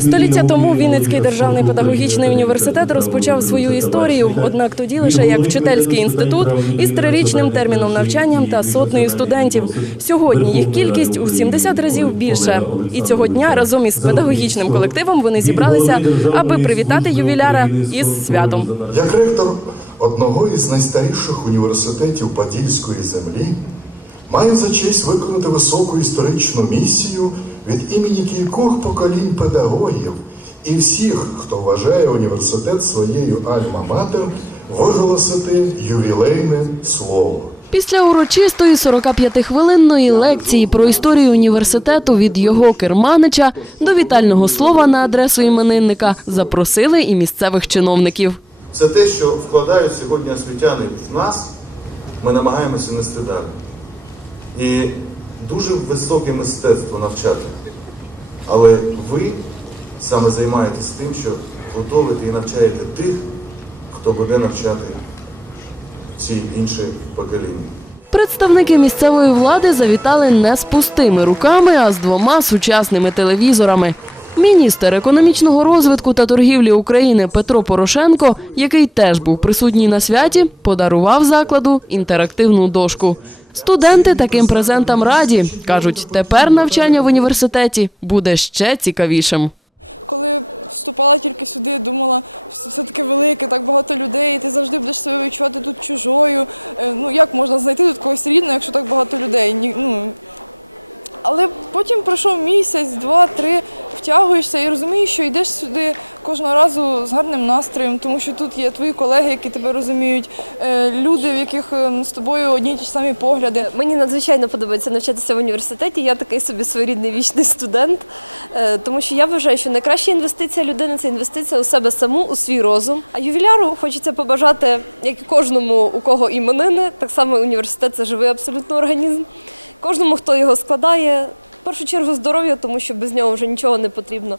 Століття тому Вінницький державний педагогічний університет розпочав свою історію. Однак тоді лише як вчительський інститут із трирічним терміном навчання та сотнею студентів. Сьогодні їх кількість у 70 разів більше. І цього дня разом із педагогічним колективом вони зібралися, аби привітати ювіляра із святом. Як ректор одного із найстаріших університетів Подільської землі, маю за честь виконати високу історичну місію від імені кількох поколінь педагогів і всіх, хто вважає університет своєю альма-матер, виголосити ювілейне слово. Після урочистої 45-хвилинної лекції про історію університету від його керманича до вітального слова на адресу іменинника запросили і місцевих чиновників. Це те, що вкладають сьогодні освітяни в нас, ми намагаємося нести далі. І дуже високе мистецтво навчати. Але ви саме займаєтесь тим, що готуєте і навчаєте тих, хто буде навчати всі інші покоління. Представники місцевої влади завітали не з пустими руками, а з двома сучасними телевізорами. Міністр економічного розвитку та торгівлі України Петро Порошенко, який теж був присутній на святі, подарував закладу інтерактивну дошку. Студенти таким презентам раді кажуть, тепер навчання в університеті буде ще цікавішим. Коли вступала тільки сюди, думала, що все таке велике, так багато людей, і ти завжди будеш себе відчувати тут чужою. Е, Ну як можна знайти тут когось рідного, якщо так багато людей? Ну. Але потім пройшов місяць, два, три, втягуєшся і розумієш, що йдеш сюди кожного разу з гарним настроєм, тому що тут є твої колеги, які тебе розуміють, е, люди, в яких е, з тобою одні ті ж самі погляди. Мені надзвичайно подобається навчатися в університеті. Я такий собі своєрідний вічний студент, е, тому що я вважаю, що найкраща інвестиція людини це інвестиція у себе саму, у свій розум. А ювіляру хочеться побажати, як і кожному, у кого іменини, так само університет це живий абсолютно організм. Кожному, хто його складає. В першу чергу здоров'я, тому що без нього вже нічого не потрібно.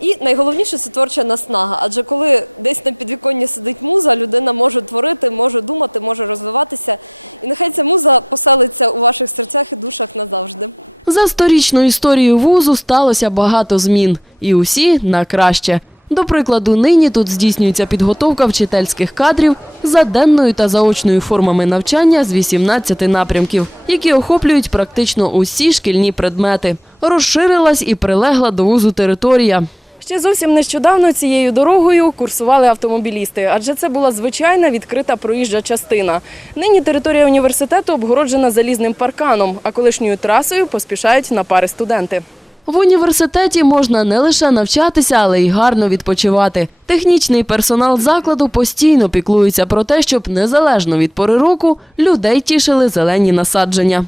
І найголовніше це творча наснага. Адже коли десь на підвіконні сидить муза, людина може творити, може думати, може розвиватися. І нехай ця муза поселиться у ваших серцях і душах назавжди. За сторічну історію вузу сталося багато змін, і усі на краще. До прикладу, нині тут здійснюється підготовка вчительських кадрів за денною та заочною формами навчання з 18 напрямків, які охоплюють практично усі шкільні предмети. Розширилась і прилегла до вузу територія. Ще зовсім нещодавно цією дорогою курсували автомобілісти, адже це була звичайна відкрита проїжджа частина. Нині територія університету обгороджена залізним парканом, а колишньою трасою поспішають на пари студенти. В університеті можна не лише навчатися, але й гарно відпочивати. Технічний персонал закладу постійно піклується про те, щоб незалежно від пори року людей тішили зелені насадження.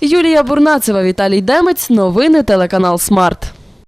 Юлія Бурнацева, Віталій Демець. Новини телеканал Смарт.